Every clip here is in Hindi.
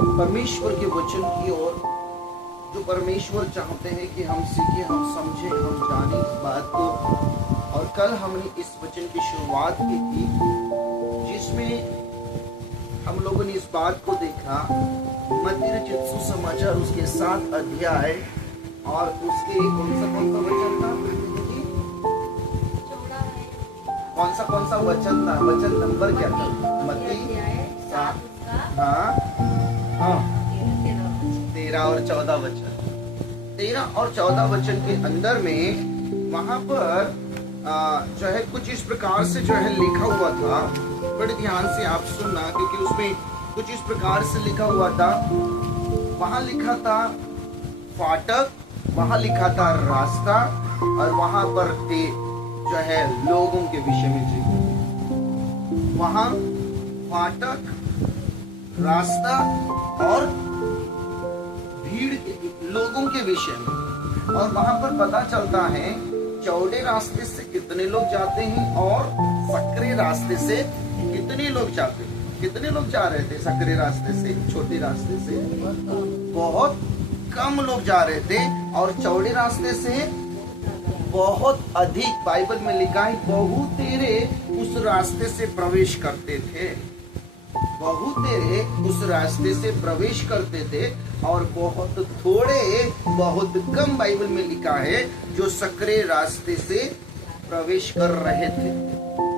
परमेश्वर के वचन की ओर, जो परमेश्वर चाहते हैं कि हम सीखें, हम समझें, हम जानें इस बात को। और कल हमने इस वचन की शुरुआत की थी जिसमें हम लोगों ने इस बात को देखा, मत्ती रचित सुसमाचार उसके 7 अध्याय और उसके कौन सा वचन था, कौन सा वचन था, वचन नंबर क्या था? मत्ती 7, हाँ 13 और 14 वचन, 13 और 14 वचन के अंदर में वहां पर जो है कुछ इस प्रकार से जो है लिखा हुआ था। बड़े ध्यान से आप सुनना, क्योंकि उसमें कुछ इस प्रकार से लिखा हुआ था। वहां लिखा था फाटक, वहां लिखा था रास्ता, और वहां पर थे जो है लोगों के विषय में जी। वहां फाटक, रास्ता और भीड़ के लोगों के विषय में। और वहां पर पता चलता है चौड़े रास्ते से कितने लोग जाते हैं और सकरे रास्ते से कितने लोग जाते हैं। कितने लोग जा रहे थे सकरे रास्ते से? छोटे रास्ते से बहुत कम लोग जा रहे थे, और चौड़े रास्ते से बहुत अधिक। बाइबल में लिखा है बहुतेरे उस रास्ते से प्रवेश करते थे, बहुतेरे उस रास्ते से प्रवेश करते थे, और बहुत थोड़े, बहुत कम बाइबल में लिखा है जो सकरे रास्ते से प्रवेश कर रहे थे।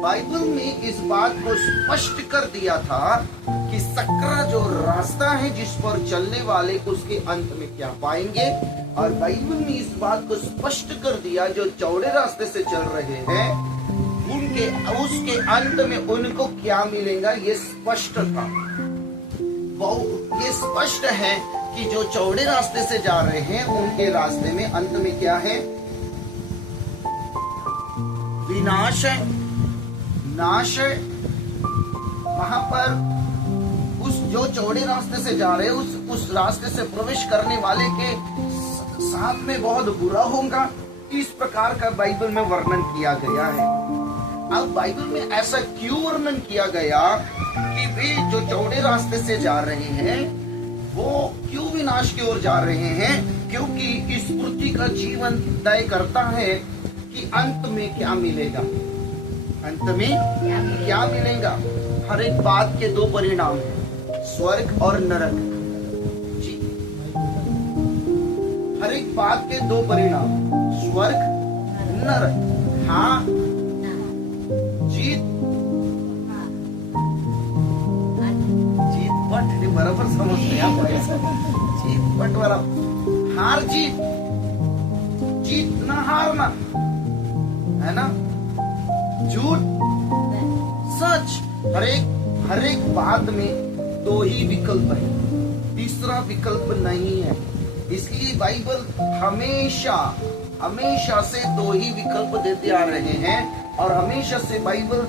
बाइबल में इस बात को स्पष्ट कर दिया था कि सकरा जो रास्ता है जिस पर चलने वाले उसके अंत में क्या पाएंगे, और बाइबल में इस बात को स्पष्ट कर दिया जो चौड़े रास्ते से चल रहे हैं उनके उसके अंत में उनको क्या मिलेगा, ये स्पष्ट था। ये स्पष्ट है कि जो चौड़े रास्ते से जा रहे हैं उनके रास्ते में अंत में क्या है? विनाश है, नाश है। वहां पर उस जो चौड़े रास्ते से जा रहे हैं उस रास्ते से प्रवेश करने वाले के साथ में बहुत बुरा होगा। इस प्रकार का बाइबल में वर्णन किया गया है। अब बाइबल में ऐसा क्यों वर्णन किया गया कि वे जो चौड़े रास्ते से जा रहे हैं वो क्यों विनाश की ओर जा रहे हैं? क्योंकि इस पृथ्वी का जीवन तय करता है कि अंत में क्या मिलेगा, अंत में क्या मिलेगा। हर एक बात के 2 परिणाम हैं, स्वर्ग और नरक जी। हर एक बात के 2 परिणाम, स्वर्ग, नरक। हाँ जीत पट बराबर समझ में आप जीत पट वाला, हार जीत, जीतना हारना है ना, झूठ सच। हर एक बात में 2 ही विकल्प है, तीसरा विकल्प नहीं है। इसलिए बाइबल हमेशा से 2 ही विकल्प देते आ रहे हैं, और हमेशा से बाइबल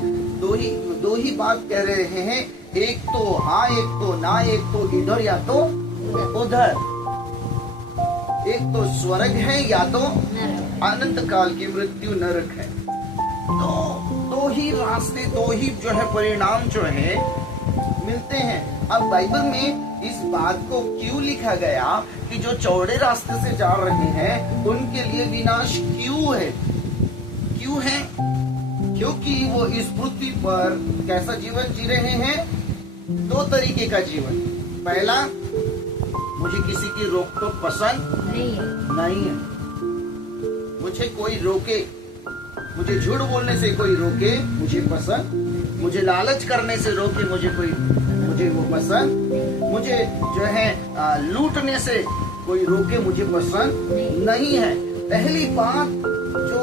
दो ही बात कह रहे हैं, एक तो हाँ, एक तो ना, एक तो इधर या तो उधर, एक तो स्वर्ग है या तो अनंत काल की मृत्यु नरक है। तो 2 ही रास्ते, 2 ही जो है परिणाम जो है मिलते हैं। अब बाइबल में इस बात को क्यों लिखा गया कि जो चौड़े रास्ते से जा रहे हैं उनके लिए विनाश क्यों है? क्यों है? क्योंकि वो इस पृथ्वी पर कैसा जीवन जी रहे हैं? 2 तरीके का जीवन। पहला, मुझे किसी की रोक टोक पसंद नहीं है। मुझे कोई रोके, मुझे झूठ बोलने से कोई रोके मुझे पसंद, मुझे लालच करने से रोके मुझे वो पसंद, मुझे जो है लूटने से कोई रोके मुझे पसंद नहीं है। पहली बात जो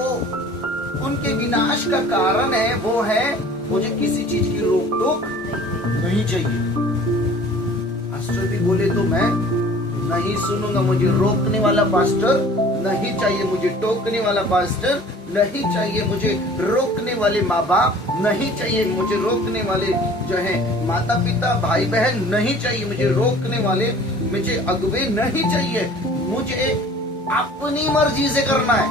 उनके विनाश का कारण है वो है मुझे किसी चीज की रोक टोक नहीं चाहिए। पास्टर भी बोले तो मैं नहीं सुनूंगा, मुझे रोकने वाला पास्टर नहीं चाहिए, मुझे टोकने वाला पास्टर नहीं चाहिए, मुझे रोकने वाले माँ बाप नहीं चाहिए, मुझे रोकने वाले जो है माता पिता भाई बहन नहीं चाहिए, मुझे रोकने वाले मुझे अगुवे नहीं चाहिए, मुझे अपनी मर्जी से करना है।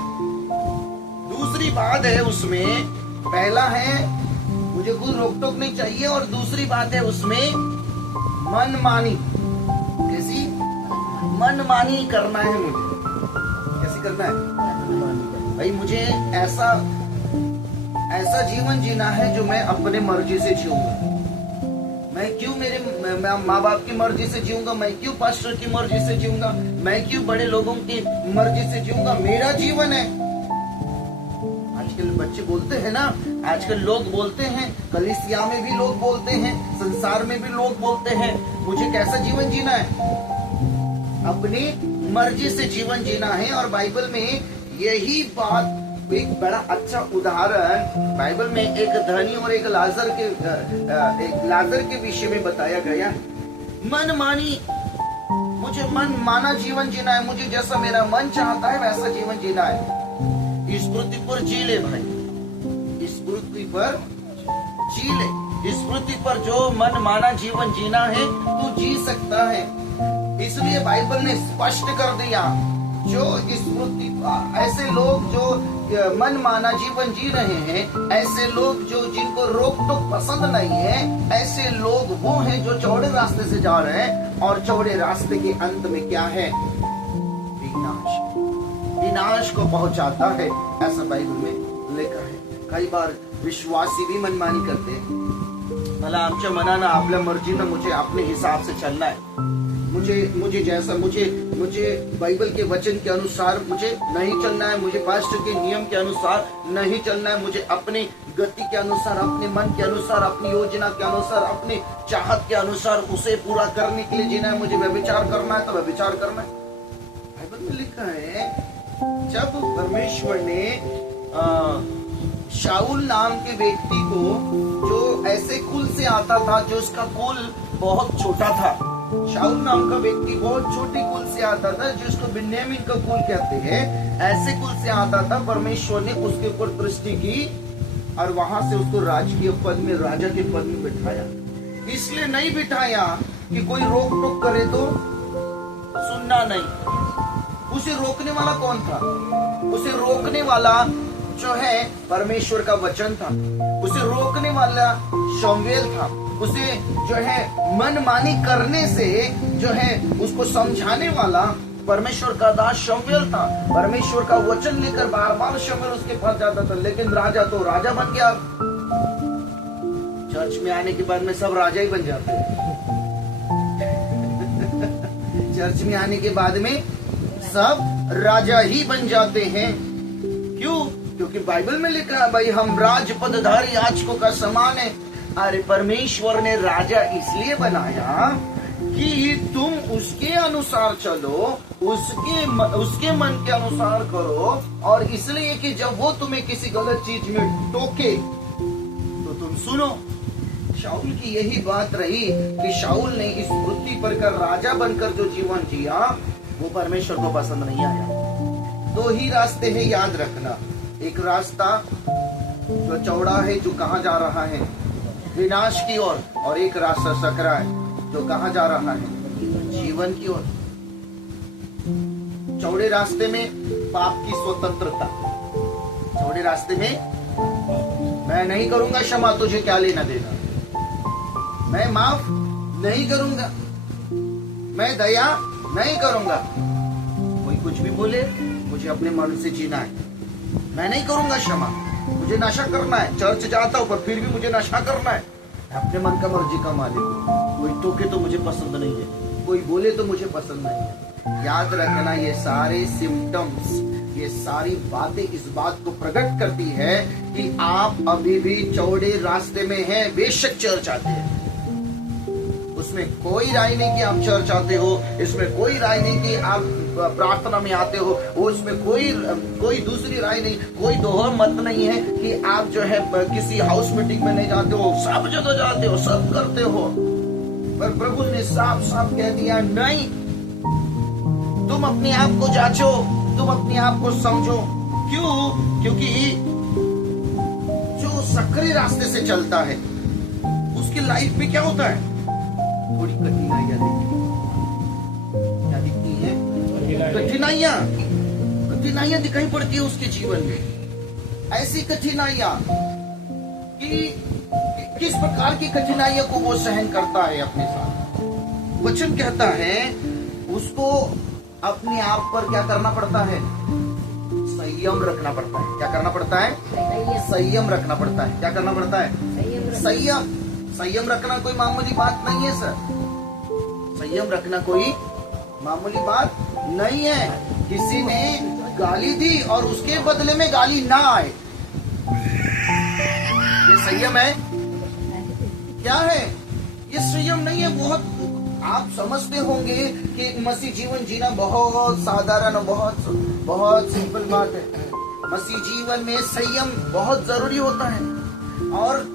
दूसरी बात है उसमें, पहला है मुझे कोई रोक टोक नहीं चाहिए, और दूसरी बात है उसमें मनमानी, मनमानी करना है मुझे। कैसे करना है भाई? मुझे ऐसा जीवन जीना है जो मैं अपने मर्जी से जीऊंगा। मैं क्यों मेरे माँ बाप की मर्जी से जीऊंगा? मैं क्यों पास्टर की मर्जी से जीऊंगा? मैं क्यों बड़े लोगों की मर्जी से जीऊंगा? मेरा जीवन है। आजकल बच्चे बोलते हैं ना, आजकल लोग बोलते हैं, कलीसिया में भी लोग बोलते हैं, संसार में भी लोग बोलते हैं, मुझे कैसा जीवन जीना है? अपनी मर्जी से जीवन जीना है। और बाइबल में यही बात, एक बड़ा अच्छा उदाहरण बाइबल में एक धनी और एक लाजर के विषय में बताया गया। मनमानी, मुझे मन माना जीवन जीना है, मुझे जैसा मेरा मन चाहता है वैसा जीवन जीना है। इस पृथ्वी पर जी ले भाई, इस पृथ्वी पर जी ले। इस पृथ्वी पर जो मन माना जीवन जीना है तू जी सकता है। इसलिए बाइबल ने स्पष्ट कर दिया, जो इस पृथ्वी ऐसे लोग जो मन माना जीवन जी रहे हैं, ऐसे लोग जो जिनको रोक टोक पसंद नहीं है, ऐसे लोग वो हैं जो चौड़े रास्ते से जा रहे हैं। और चौड़े रास्ते के अंत में क्या है? विनाश, विनाश को पहुंचाता है, ऐसा बाइबल में लिखा है। कई बार विश्वासी भी मनमानी करते हैं। भला आमच्या मनानं आपल्या मर्जीनं मुझे अपने हिसाब से चलना है, मुझे जैसा मुझे बाइबल के वचन के अनुसार मुझे नहीं चलना है, मुझे पास्टर के नियम के अनुसार नहीं चलना है, मुझे अपनी गति के अनुसार, अपने मन के अनुसार, अपनी योजना के अनुसार, अपनी चाहत के अनुसार उसे पूरा करने के लिए जीना है। मुझे व्यभिचार करना है तो व्यभिचार करना है। बाइबल में लिखा है, जब परमेश्वर ने शाऊल नाम के व्यक्ति को, जो ऐसे कुल से आता था, जो उसका कुल बहुत छोटा था, शाऊल नाम का व्यक्ति बहुत छोटी कुल से आता था, जिसको बिन्यामीन का कुल कहते हैं, ऐसे कुल से आता था। परमेश्वर ने उसके ऊपर दृष्टि की और वहां से उसको राजकीय पद में, राजा के पद में बिठाया। इसलिए नहीं बिठाया कि कोई रोक टोक करे तो सुनना नहीं। उसे रोकने वाला कौन था? उसे रोकने वाला जो है परमेश्वर का वचन था। उसे रोकने वाला शमूएल था। उसे जो है मनमानी करने से जो है उसको समझाने वाला परमेश्वर का दास शमूएल था। परमेश्वर का वचन लेकर बार बार शमूएल उसके पास जाता था, लेकिन राजा तो राजा बन गया। चर्च में आने के बाद में सब राजा ही बन जाते हैं। चर्च में आने के बाद में सब राजा ही बन जाते हैं। क्यों? क्योंकि बाइबल में लिखा है भाई, हम राजपदधारी याजकों का समान है। अरे परमेश्वर ने राजा इसलिए बनाया कि तुम उसके अनुसार चलो, उसके मन के अनुसार करो, और इसलिए कि जब वो तुम्हें किसी गलत चीज में टोके तो तुम सुनो। शाऊल की यही बात रही कि शाऊल ने इस पृथ्वी पर कर राजा बनकर जो जीवन जिया वो परमेश्वर को पसंद नहीं आया। दो ही रास्ते हैं, याद रखना। एक रास्ता जो चौड़ा है, जो कहाँ जा रहा है? विनाश की ओर। और एक रास्ता सकरा है जो कहाँ जा रहा है? जीवन की ओर। चौड़े रास्ते में पाप की स्वतंत्रता। चौड़े रास्ते में मैं नहीं करूंगा क्षमा, तुझे क्या लेना देना, मैं माफ नहीं करूंगा, मैं दया नहीं करूंगा, कोई कुछ भी बोले मुझे अपने मन से जीना है, मैं नहीं करूंगा क्षमा, मुझे नशा करना है, चर्च जाता हूं पर फिर भी मुझे नशा करना है, अपने मन का मर्जी का मालिक हूं, कोई टोके तो मुझे पसंद नहीं है, कोई बोले तो मुझे पसंद नहीं है। याद रखना, ये सारे सिम्टम्स, ये सारी बातें इस बात को प्रकट करती है कि आप अभी भी चौड़े रास्ते में हैं। बेशक चर्च आते हैं, उसमें कोई राय नहीं कि आप चर्च आते हो, इसमें कोई राय नहीं कि आप प्रार्थना में आते हो, उसमें कोई दूसरी राय नहीं, कोई दोहरा मत नहीं है कि आप जो है किसी हाउस मीटिंग में नहीं जाते हो, सब जगह जाते हो, सब करते हो। पर प्रभु ने साफ साफ कह दिया, नहीं, तुम अपने आप को जांचो, तुम अपने आप को समझो। क्यों? क्योंकि जो सक्रिय रास्ते से चलता है उसकी लाइफ में क्या होता है? थोड़ी कठिनाइयां दिखती हैं। क्या दिखती हैं? कठिनाइयां दिखाई पड़ती है उसके जीवन में। ऐसी कठिनाइयां कि किस प्रकार की कठिनाइयों को वो सहन करता है अपने साथ। वचन कहता है उसको अपने आप पर क्या करना पड़ता है? संयम रखना पड़ता है। क्या करना पड़ता है? संयम रखना पड़ता है। क्या करना पड़ता है? संयम। संयम रखना कोई मामूली बात नहीं है सर। संयम रखना कोई मामूली बात नहीं है। किसी ने गाली दी और उसके बदले में गाली ना आए, ये संयम है? क्या है ये? संयम नहीं है। बहुत आप समझते होंगे कि मसीह जीवन जीना बहुत साधारण, बहुत सिंपल बात है। मसीह जीवन में संयम बहुत जरूरी होता है, और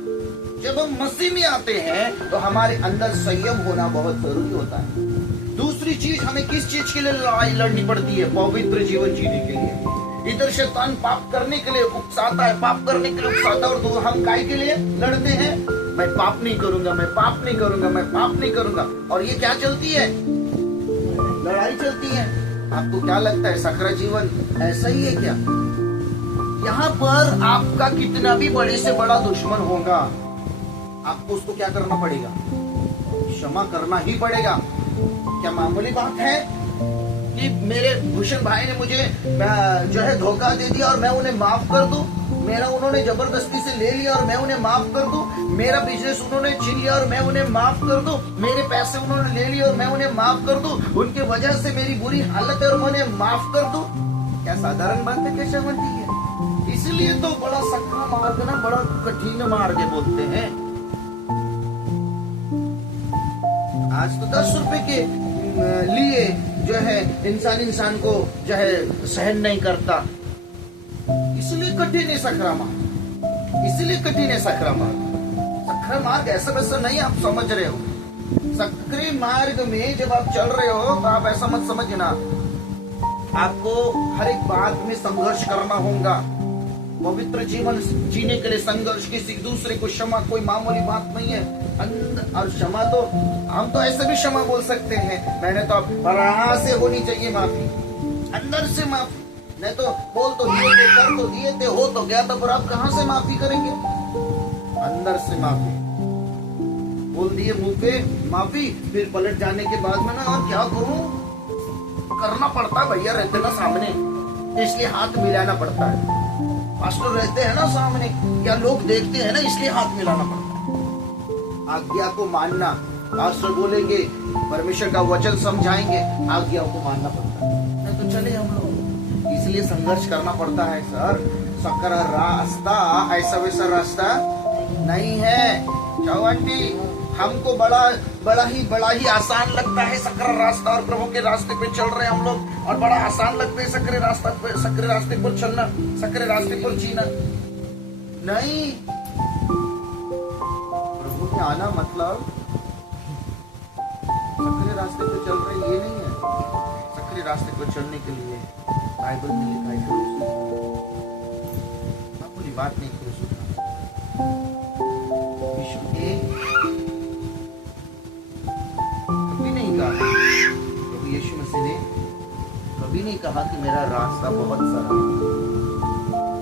जब हम मसीह में आते हैं तो हमारे अंदर संयम होना बहुत जरूरी होता है। दूसरी चीज, हमें किस चीज के लिए लड़ाई लड़नी पड़ती है? पवित्र जीवन जीने के लिए। इधर शैतान पाप करने के लिए उकसाता है, पाप करने के लिए उकसाता है, और हम काय के लिए लड़ते हैं? मैं पाप नहीं करूंगा, मैं पाप नहीं करूंगा, मैं पाप नहीं करूंगा। और ये क्या चलती है? लड़ाई चलती है। आपको क्या लगता है सकरा जीवन ऐसा ही है क्या? यहाँ पर आपका कितना भी बड़े से बड़ा दुश्मन होगा, आपको उसको क्या करना पड़ेगा? क्षमा करना ही पड़ेगा। क्या मामूली बात है कि मेरे भूषण भाई ने मुझे जो है धोखा दे दिया और मैं उन्हें माफ कर दूं? मेरा उन्होंने जबरदस्ती से ले लिया और मैं उन्हें माफ कर दूं? मेरा बिजनेस उन्होंने छीन लिया और मैं उन्हें माफ कर दूं? मेरे पैसे उन्होंने ले लिए और मैं उन्हें माफ कर दूं? उनके वजह से मेरी बुरी हालत है और मैं उन्हें माफ कर दूं? क्या साधारण बात है? कैसे बनती है? इसलिए तो बड़ा सख्त मार्ग ना, बड़ा कठिन मार्ग बोलते हैं। आज तो 10 रुपए के लिए जो है इंसान को जो है सहन नहीं करता, इसलिए कठिन है सकरा मार्ग। इसलिए कठिन है सकरा मार्ग। सकरा मार्ग ऐसा वैसा नहीं, आप समझ रहे हो। सकरे मार्ग में जब आप चल रहे हो तो आप ऐसा मत समझना, आपको हर एक बात में संघर्ष करना होगा। पवित्र जीवन जीने के लिए संघर्ष, किसी दूसरे को क्षमा कोई मामूली बात नहीं है। और क्षमा तो हम तो ऐसे भी क्षमा बोल सकते हैं, मैंने तो बाहर से होनी चाहिए माफी, अंदर से माफी। नहीं तो बोल तो दिए थे, कर तो दिए थे, हो तो गया था, पर आप कहां से माफी करेंगे? अंदर से माफी। बोल दिए मुंह पे माफी, फिर पलट जाने के बाद में ना और क्या करूं, करना पड़ता भैया, रहते ना सामने, इसलिए हाथ मिलाना पड़ता है। पास्टर रहते हैं ना सामने, या लोग देखते हैं ना, इसलिए हाथ मिलाना पड़ता है। आज्ञा को मानना, पास्टर बोलेंगे, परमेश्वर का वचन समझाएंगे, आज्ञा को मानना पड़ता है। नहीं तो चले हम लोग, इसलिए संघर्ष करना पड़ता है सर। सकरा रास्ता ऐसा वैसा रास्ता नहीं है। जाओ आंटी, हमको बड़ा ही आसान लगता है सकरा रास्ता, और प्रभु के रास्ते पे चल रहे हम लोग, और बड़ा आसान लगता है सकरे रास्ते पर चलना, सकरे रास्ते पर जीना। नहीं, प्रभु के आना मतलब सकरे रास्ते पे चल रहे ये नहीं है। सकरे रास्ते पर चलने के लिए बाइबल में लिखा है, मामूली बात नहीं करो सुना। यीशु ने कभी नहीं कहा, प्रभु यीशु मसीह ने कभी नहीं कहा कि मेरा रास्ता बहुत सरल है।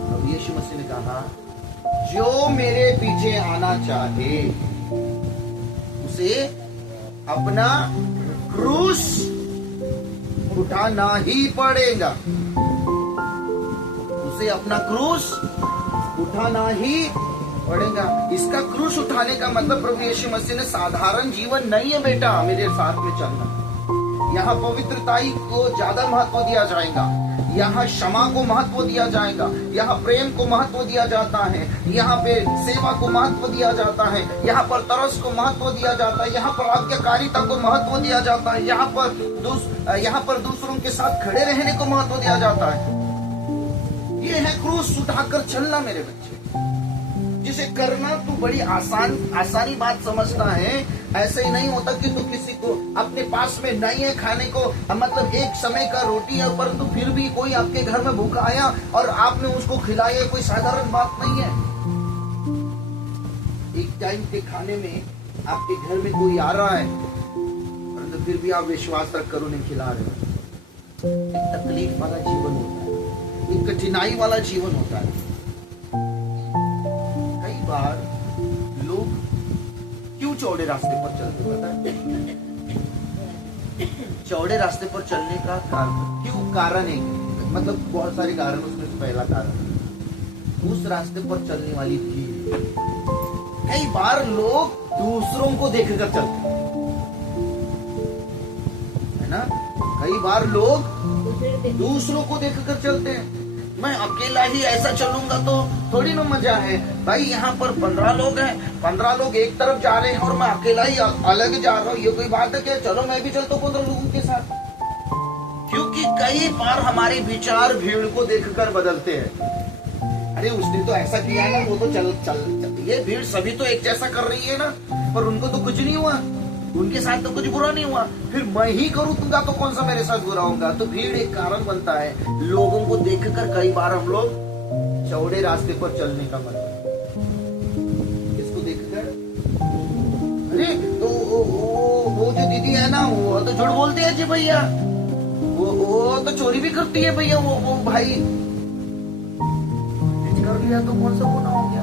प्रभु यीशु मसीह ने कहा, जो मेरे पीछे आना चाहे उसे अपना क्रूस उठाना ही पड़ेगा। उसे अपना क्रूस उठाना ही पड़ेगा। इसका क्रूस उठाने का मतलब प्रभु यीशु मसीह ने साधारण जीवन नहीं है बेटा, मेरे साथ में चलना। यहाँ पवित्रताई को ज्यादा महत्व दिया जाएगा, यहाँ क्षमा को महत्व दिया जाएगा, यहाँ प्रेम को महत्व दिया जाता है, यहाँ पे सेवा को महत्व दिया जाता है, यहाँ पर तरस को महत्व दिया जाता है, यहाँ पर आज्ञाकारिता को महत्व दिया जाता है, यहाँ पर दूसरों के साथ खड़े रहने को महत्व दिया जाता है। ये है क्रूस उठाकर चलना मेरे बच्चे, जिसे करना तू बड़ी आसानी बात समझता है। ऐसे ही नहीं होता कि तू किसी को अपने पास में नहीं है खाने को, मतलब एक समय का रोटी है, परंतु फिर भी कोई आपके घर में भूखा आया और आपने उसको खिलाया, कोई साधारण बात नहीं है। एक टाइम के खाने में आपके घर में कोई आ रहा है, परंतु फिर भी आप विश्वास रखकर उन्हें खिला रहे हो। एक तकलीफ वाला जीवन होता है, एक कठिनाई वाला जीवन होता है। कई बार लोग क्यों चौड़े रास्ते पर चलते, पता है? चौड़े रास्ते पर चलने का कारण क्यों? कारण है, मतलब बहुत सारे कारण, उसमें से पहला कारण उस रास्ते पर चलने वाली भीड़। कई बार लोग दूसरों को देखकर चलते है ना, कई बार लोग दूसरों को देखकर चलते हैं। मैं अकेला ही ऐसा चलूंगा तो थोड़ी ना मजा है भाई। यहाँ पर 15 लोग हैं, 15 लोग एक तरफ जा रहे हैं और मैं अकेला ही अलग जा रहा हूँ, ये कोई बात है क्या? चलो मैं भी चलता हूँ 15 लोगों के साथ। क्योंकि कई बार हमारे विचार भीड़ को देखकर बदलते हैं। अरे उसने तो ऐसा किया ना, वो तो चल ये भीड़ सभी तो एक जैसा कर रही है ना, पर उनको तो कुछ नहीं हुआ, उनके साथ तो कुछ बुरा नहीं हुआ, फिर मैं ही करूंगा तो कौन सा मेरे साथ बुरा होगा? तो भीड़ एक कारण बनता है। लोगों को देखकर कई बार हम लोग चौड़े रास्ते पर चलने का मन, इसको देखकर अरे तो वो जो दीदी है ना, वो तो झूठ बोलती है जी भैया, वो तो चोरी भी करती है भैया, वो भाई कर लिया तो कौन सा गुनाह हो गया?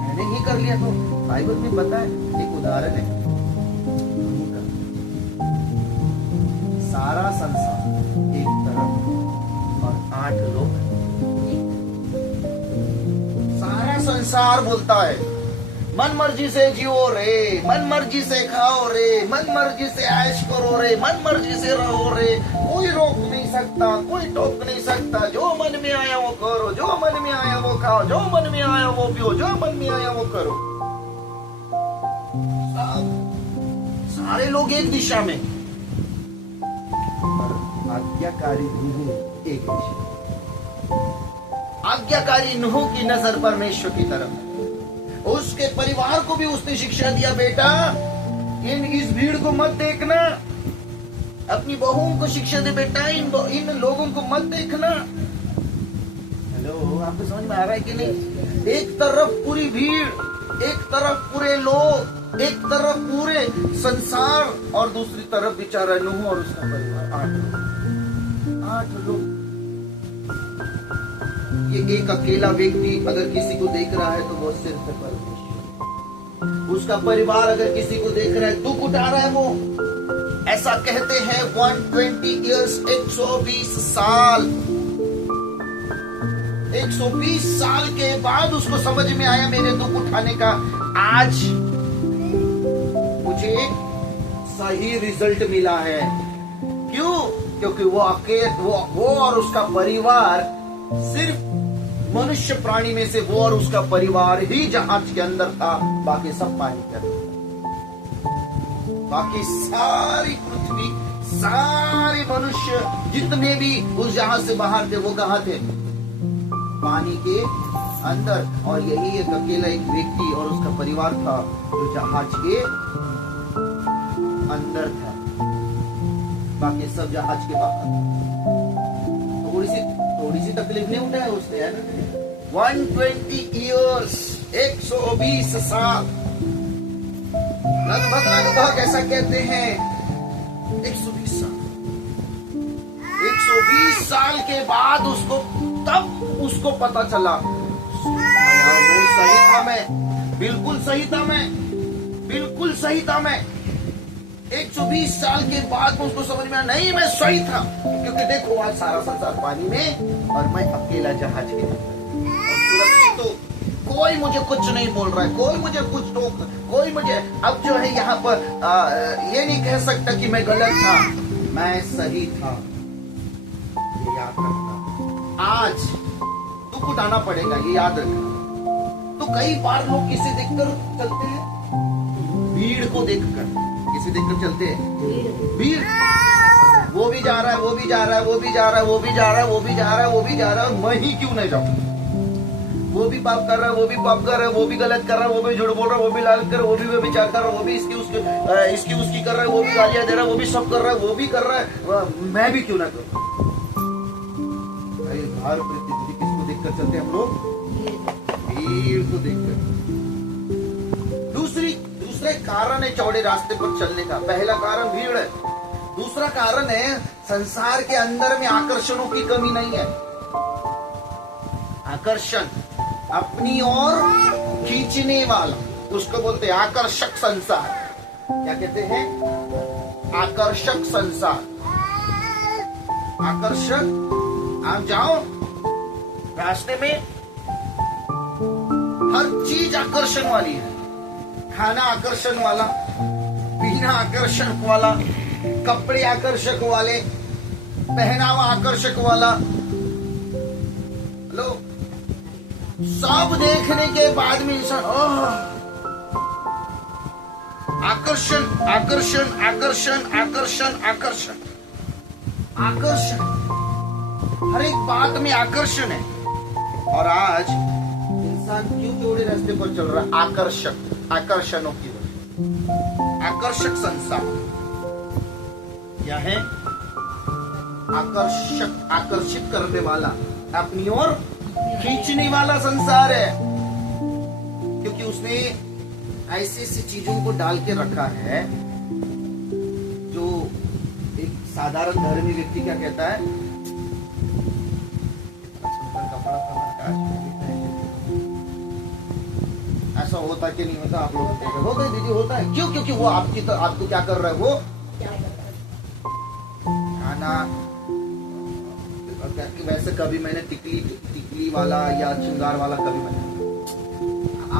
मैंने ही कर लिया तो बाइबल में बताए, एक उदाहरण है। सारा संसार एक तरफ और 8 लोग, सारा संसार बोलता है मन मर्जी से जियो रे, मन मर्जी से खाओ रे, मन मर्जी से ऐश करो रे, मन मर्जी से रहो रे, कोई रोक नहीं सकता, कोई टोक नहीं सकता, जो मन में आया वो करो, जो मन में आया वो खाओ, जो मन में आया वो पियो, जो मन में आया वो करो। सारे लोग एक दिशा में, पर आज्ञाकारी नूह एक दिशा। आज्ञाकारी नूह की नजर परमेश्वर की तरफ है। उसके परिवार को भी उसने शिक्षा दिया, बेटा इस भीड़ को मत देखना। अपनी बहुओं को शिक्षा दे, बेटा इन लोगों को मत देखना। हेलो, आपको समझ में आ रहा है कि नहीं? एक तरफ पूरी भीड़, एक तरफ पूरे लोग, एक तरफ पूरे संसार और दूसरी तरफ बेचारा नूह और उसका परिवार, 8 लोग। ये एक अकेला व्यक्ति अगर किसी को देख रहा है तो वो सिर्फ परमेश्वर। उसका परिवार अगर किसी को देख रहा है, दुख उठा रहा है, वो ऐसा कहते हैं 120 इयर्स, 120 साल, 120 साल के बाद उसको समझ में आया मेरे दुख उठाने का आज मुझे सही रिजल्ट मिला है। क्यों? क्योंकि वो और उसका परिवार, सिर्फ मनुष्य प्राणी में से वो और उसका परिवार ही जहाज के अंदर था, बाकी सब पानी के अंदर। बाकी सारी पृथ्वी, सारे मनुष्य जितने भी उस जहाज से बाहर थे, वो कहाँ थे? पानी के अंदर। और यही एक अकेला एक व्यक्ति और उसका परिवार था जो जहाज के अंदर था, बाकी सब जहाज के बाहर। थोड़ी सी तकलीफ नहीं उठाया उसने, है ना? 120 इयर्स, 120 साल, लगभग ऐसा कहते हैं 120 साल। 120 साल के बाद उसको, तब उसको पता चला मैं सही था, मैं बिल्कुल सही था, मैं बिल्कुल सही था। मैं 120 साल के बाद उसको समझ में आया, नहीं मैं सही था। क्योंकि देखो आज सारा संसार पानी में और मैं अकेला जहाज के अंदर और सुरक्षित तो कोई मुझे कुछ नहीं बोल रहा है, कोई मुझे कुछ टोक, कोई मुझे अब जो है यहाँ पर ये नहीं कह सकता कि मैं गलत था, मैं सही था। ये याद रखना, आज दुख उठाना पड़ेगा, ये याद रखना। तो कई बार लोग किसे देखकर चलते हैं? भीड़ को देखकर। किसे देखकर चलते हैं? भीड़। वो भी जा रहा है, वो भी जा रहा है, वो भी जा रहा है, वो भी जा रहा है, वो भी जा रहा है, वो भी जा रहा है, मैं ही क्यों नहीं जाऊं? वो भी पाप कर रहा है, वो भी पाप कर रहा है, वो भी गलत कर रहा है, वो भी झूठ बोल रहा है, वो भी लालच कर रहा है, वो भी व्यभिचार कर रहा है, वो भी इसकी उसकी कर रहा है, वो भी गालियां दे रहा है, वो भी सब कर रहा है, वो भी कर रहा है, मैं भी क्यों ना करूं? हर परिस्थिति किसको देखकर चलते हैं हम लोग? भीड़ को देखकर। दूसरे कारण है चौड़े रास्ते पर चलने का। पहला कारण भीड़ है, दूसरा कारण है संसार के अंदर में आकर्षणों की कमी नहीं है। आकर्षण अपनी ओर खींचने वाला, उसको बोलते हैं आकर्षक संसार। क्या कहते हैं? आकर्षक संसार, आकर्षक। आप जाओ रास्ते में हर चीज आकर्षण वाली है, खाना आकर्षण वाला, पीना आकर्षक वाला, कपड़े आकर्षक वाले, पहनावा आकर्षक वाला। हेलो, सब देखने के बाद में इंसान आकर्षण आकर्षण आकर्षण आकर्षण आकर्षण आकर्षण, हर एक बात में आकर्षण है। और आज इंसान क्यों टेढ़े रास्ते पर चल रहा है? आकर्षक, आकर्षणों की वजह। आकर्षक संसार क्या है? आकर्षक, आकर्षित करने वाला, अपनी ओर खींचने वाला संसार है। क्योंकि उसने ऐसी ऐसी चीजों को डाल के रखा है जो एक साधारण धर्मी व्यक्ति क्या कहता है, कपड़ा ऐसा होता कि नहीं होता? आप लोग होता है दीदी, होता है। क्यों? क्योंकि वो आपकी तो आपको क्या कर रहा है? वो खाना। वैसे कभी मैंने टिकली वाला या श्रृंगार वाला कभी मैंने,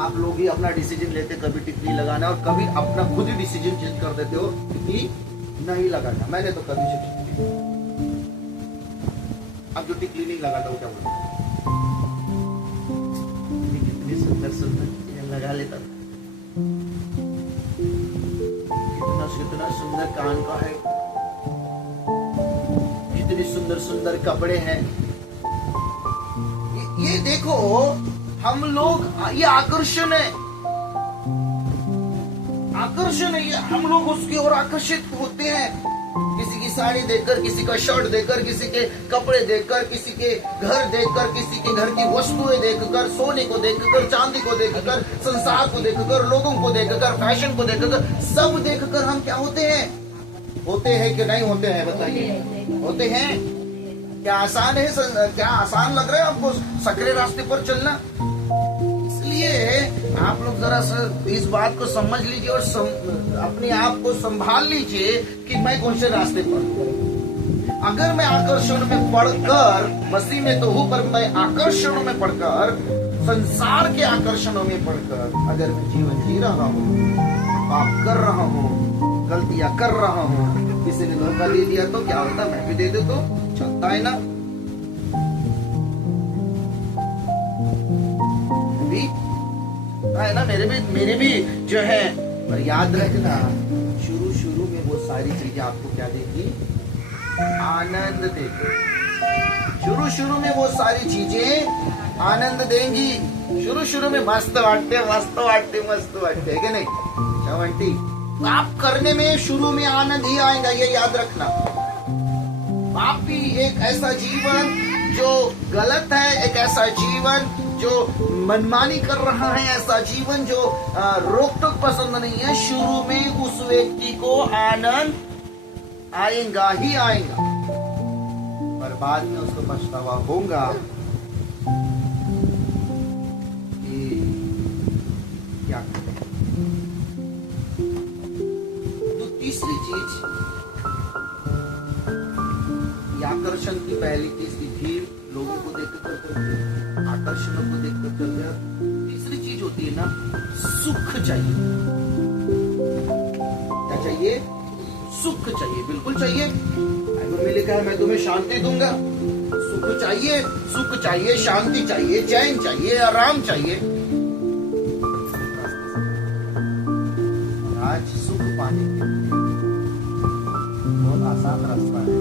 आप लोग ही अपना डिसीजन लेते, कभी टिकली लगाना और कभी अपना खुद ही डिसीजन चेंज कर देते हो टिकली नहीं लगाना। मैंने तो कभी से अब जो टिकली नहीं लगाता वो क्या बोलता, कितनी सुंदर सुंदर लगा लेता, कितना कितना सुंदर कान का है, कितनी सुंदर सुंदर कपड़े हैं। ये देखो, हम लोग, ये आकर्षण है, आकर्षण है ये। हम लोग उसकी ओर आकर्षित होते हैं, किसी की साड़ी देखकर, किसी का शर्ट देखकर, किसी के कपड़े देखकर, किसी के घर देखकर, किसी के घर की वस्तुएं देखकर, सोने को देखकर, चांदी को देखकर, संसार को देखकर, लोगों को देखकर, फैशन को देखकर, सब देखकर हम क्या होते हैं? होते हैं कि नहीं होते हैं? बताइए, होते हैं। क्या आसान है? क्या आसान लग रहा है आपको सकरे रास्ते पर चलना? इसलिए आप लोग जरा इस बात को समझ लीजिए और अपने आप को संभाल लीजिए कि मैं कौन से रास्ते पर हूं। अगर मैं आकर्षण में पढ़कर, मसीह में तो हूं, पर मैं आकर्षणों में पढ़कर, संसार के आकर्षणों में पढ़कर अगर मैं जीवन जी रहा हूं, पाप कर रहा हूं, गलतियां कर रहा हूं, किसी ने धोखा दे दिया तो क्या होता? मैं भी दे दे तो चलता है ना? है ना, मेरे भी जो है। पर याद रखना, शुरू में वो सारी चीजें आपको क्या देगी? आनंद देगी। शुरू में वो सारी चीजें आनंद देंगी। शुरू में मस्त वाटते है कि नहीं? चवंटी पाप करने में शुरू में आनंद ही आएगा, ये याद रखना। पापी एक ऐसा जीवन जो गलत है, एक ऐसा जीवन जो मनमानी कर रहा है, ऐसा जीवन जो रोक टोक पसंद नहीं है, शुरू में उस व्यक्ति को आनंद आएगा ही आएगा, पर बाद में उसको पछतावा होगा कि क्या करें। तो तीसरी चीज, आकर्षण की पहली चीज की भीड़, लोगों को देखकर करते हैं, आकर्षणों को देखकर करते हैं। तीसरी चीज होती है ना, सुख चाहिए। क्या चाहिए? सुख चाहिए, बिल्कुल चाहिए। बाइबल में लिखा है मैं तुम्हें शांति दूंगा। सुख चाहिए, सुख चाहिए, शांति चाहिए, चैन चाहिए, आराम चाहिए। आज सुख पाने के लिए बहुत आसान रास्ता है।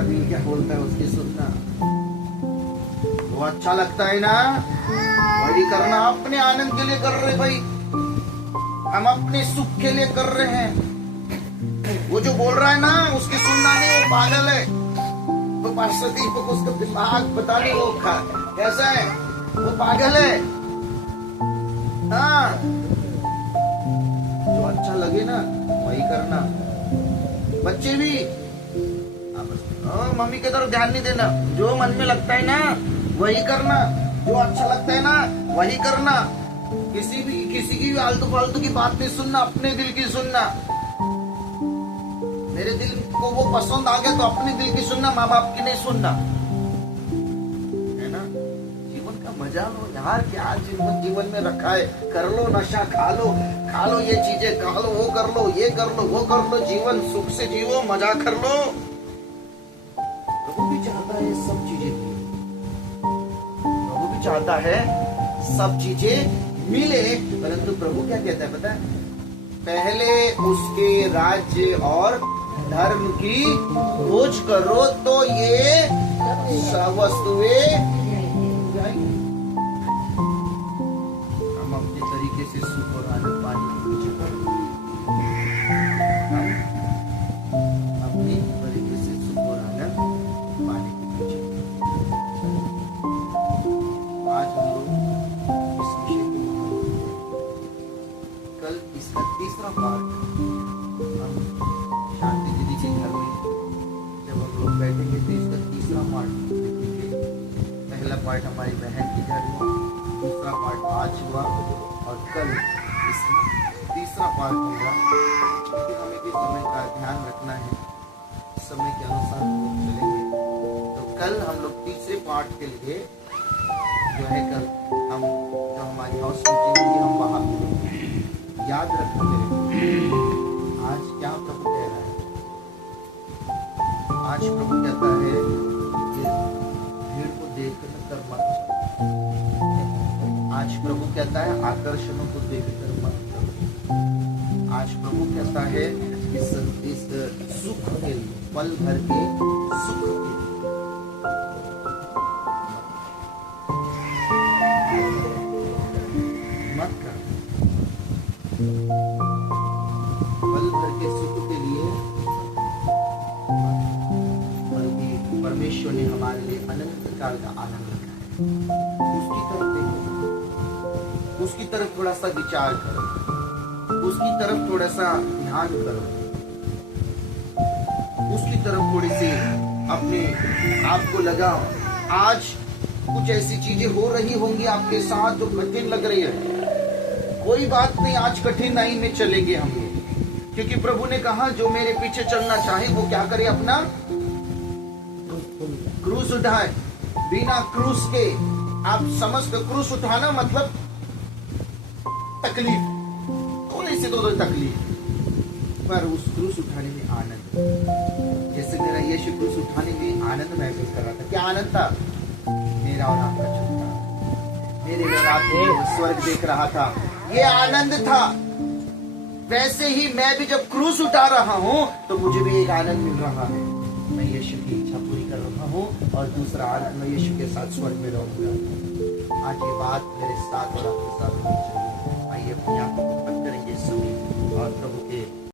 दिल क्या बोलता है उसकी सुनना, वो अच्छा लगता है ना, वही करना। अपने आनंद के लिए कर रहे भाई, हम अपने सुख के लिए कर रहे हैं। वो जो बोल रहा है ना, उसकी सुनना नहीं, वो पागल है। तो पास्टर दीपक उसका दिमाग पता नहीं वो कैसा है, वो पागल है। हाँ, जो अच्छा लगे ना वही करना। बच्चे भी, आप वापस। मम्मी की तरफ ध्यान नहीं देना, जो मन में लगता है ना वही करना, जो अच्छा लगता है ना वही करना। किसी की आलतू फालतू की बात नहीं सुनना, अपने दिल की सुनना। मेरे दिल को वो पसंद आ गया तो अपने दिल की सुनना, माँ बाप की नहीं सुनना, है ना। जीवन का मजा लो यार, क्या जीवन में रखा है। कर लो नशा, खा लो ये चीजें, खा लो वो कर लो, ये कर लो वो कर लो, जीवन सुख से जीवो, मजा कर लो। प्रभु भी चाहता है सब चीजें, प्रभु भी चाहता है सब चीजें मिले, परंतु प्रभु क्या कहता है पता है, पहले उसके राज्य और धर्म की खोज करो तो ये सब वस्तुएं जाएंगी। हम अपने तरीके से सुख और आनंद पाने की पीछे पड़े, हम अपने तरीके से सुख और आनंद पाने के पीछे। आज हम लोग इस विषय को, कल इसका तीसरा पार्ट हम शांति दीदी के घर में जब हम लोग बैठेंगे तो इसका तीसरा पार्ट देखेंगे। पहला पार्ट हमारी बहन के घर हुआ, दूसरा पार्ट आज हुआ और कल इसका तीसरा पार्ट होगा। क्योंकि हमें भी समय का ध्यान रखना है, समय के अनुसार हम लोग चलेंगे। तो कल हम लोग तीसरे पार्ट के लिए जो है, कल हम जो हमारी हाउस मीटिंग होगी हम वहाँ याद रखना मेरे। आज क्या प्रभु कह रहा है, आज प्रभु कहता है कि भीड़ को देखकर मत चलो। आज प्रभु कहता है आकर्षणों को देखकर मत चलो। आज प्रभु कहता है इस सुख के लिए, पल भर के सुख के लिए मत कर, पल भर के सुख के लिए, बल्कि परमेश्वर ने हमारे लिए अनंत काल का आनंद रखा है। उसकी तरफ देखो, उसकी तरफ थोड़ा सा विचार करो, उसकी तरफ थोड़ा सा ध्यान करो, उसकी तरफ थोड़ी सी अपने आप को लगाओ। आज कुछ ऐसी चीजें हो रही होंगी आपके साथ जो कठिन लग रही है, कोई बात नहीं, आज कठिनाई में चलेंगे हम, क्योंकि प्रभु ने कहा जो मेरे पीछे चलना चाहे वो क्या करे, अपना क्रूस उठाए। बिना क्रूस के आप समझते, क्रूस उठाना मतलब तकलीफ, थोड़ी सी तो तकलीफ, पर उस क्रूस उठाने में आनंद। जैसे मेरा यीशु क्रूस उठाने में आनंद महसूस कर रहा था। क्या आनंद था? मेरा और आपका चलता, मेरे और आपके स्वर्ग देख रहा था, ये आनंद था। वैसे ही मैं भी जब क्रूस उठा रहा हूँ तो मुझे भी एक आनंद मिल रहा है। मैं यीशु की इच्छा पूरी कर रहा हूँ और दूसरा आनंद, मैं यीशु के साथ स्वर्ग में रहूंगा। आज ये बात मेरे साथ और आपके साथ होनी चाहिए। आइए अपने आप को पकड़ करेंगे सभी और प्रभु के